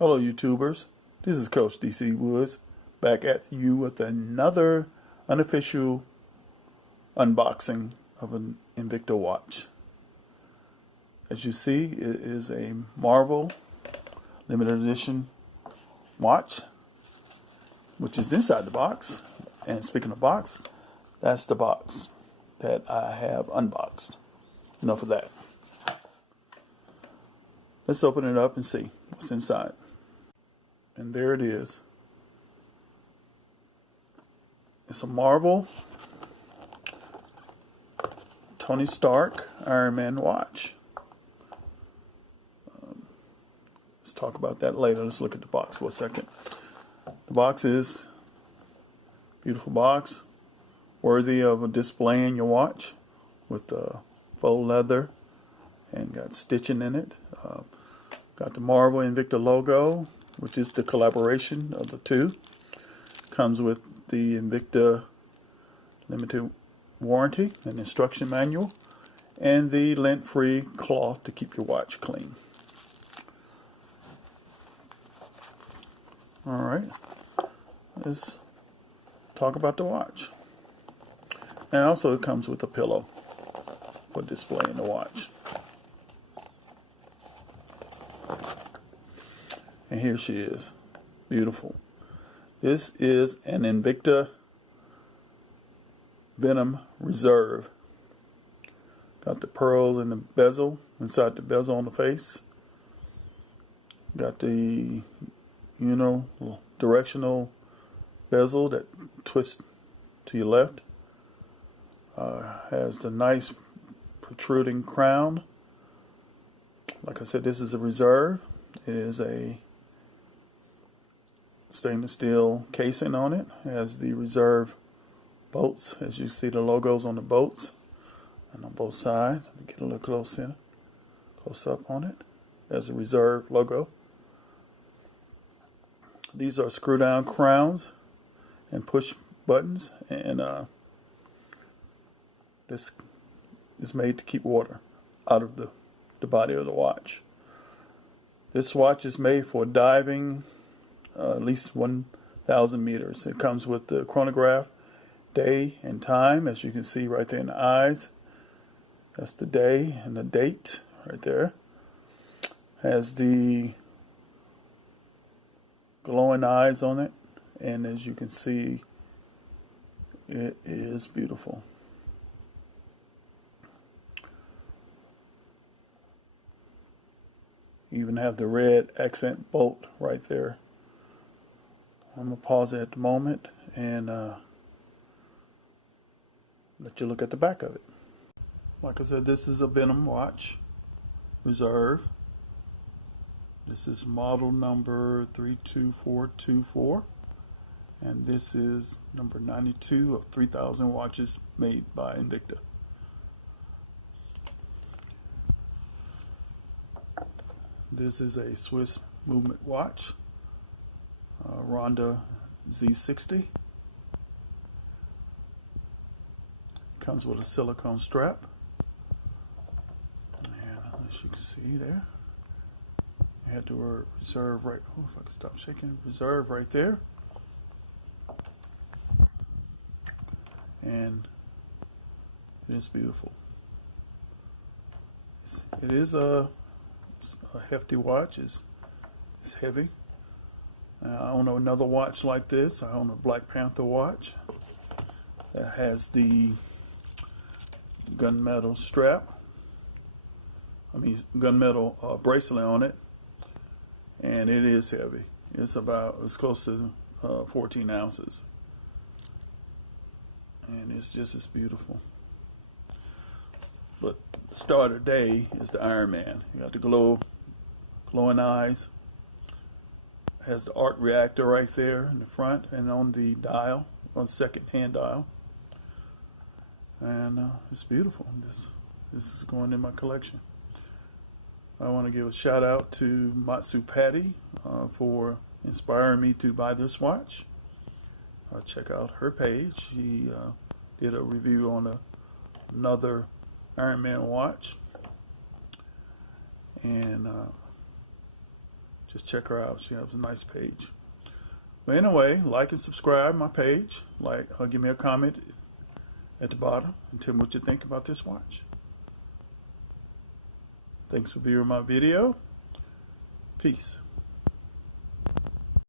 Hello YouTubers, this is Coach DC Woods back at you with another unofficial unboxing of an Invicta watch. As you see, it is a Marvel limited edition watch, which is inside the box. And speaking of box, that's the box that I have unboxed. Enough of that. Let's open it up and see what's inside. And there it is. It's a Marvel Tony Stark Iron Man watch. Let's talk about that later. Let's look at the box for a second. The box is a beautiful box, worthy of a display in your watch, with faux leather and got stitching in it. Got the Marvel Invicta logo, which is the collaboration of the two. Comes with the Invicta limited warranty, an instruction manual, and the lint-free cloth to keep your watch clean. Alright, let's talk about the watch. And also it comes with a pillow for displaying the watch. And here she is. Beautiful. This is an Invicta Venom Reserve. Got the pearls in the bezel, inside the bezel on the face. Got the, directional bezel that twists to your left. Has the nice protruding crown. Like I said, this is a Reserve. It is a stainless steel casing on it. It has the Reserve bolts, as you see the logos on the bolts and on both sides. Let me get a little close up on it. There's a Reserve logo. These are screw down crowns and push buttons, and this is made to keep water out of the body of the watch. This watch is made for diving at least 1,000 meters. It comes with the chronograph, day and time, as you can see right there in the eyes. That's the day and the date right there. Has the glowing eyes on it, and as you can see, it is beautiful. You even have the red accent bolt right there. I'm going to pause it at the moment and let you look at the back of it. Like I said, this is a Venom watch, Reserve. This is model number 32424. And this is number 92 of 3,000 watches made by Invicta. This is a Swiss movement watch, Ronda Z60. Comes with a silicone strap, and as you can see there, I had the word Reserve right. Oh, if I can stop shaking, Reserve right there, and it is beautiful. It is a hefty watch. It's heavy. I own another watch like this. I own a Black Panther watch that has the gunmetal strap. Gunmetal bracelet on it, and it is heavy. It's close to 14 ounces, and it's just as beautiful. But the star of the day is the Iron Man. You got the glowing eyes. Has the arc reactor right there in the front and on the dial, on the second hand dial. And it's beautiful. This is going in my collection. I want to give a shout out to Matsu Patty for inspiring me to buy this watch. Check out her page. She did a review on another Iron Man watch, and Just check her out. She has a nice page. But anyway, like and subscribe my page. Give me a comment at the bottom and tell me what you think about this watch. Thanks for viewing my video. Peace.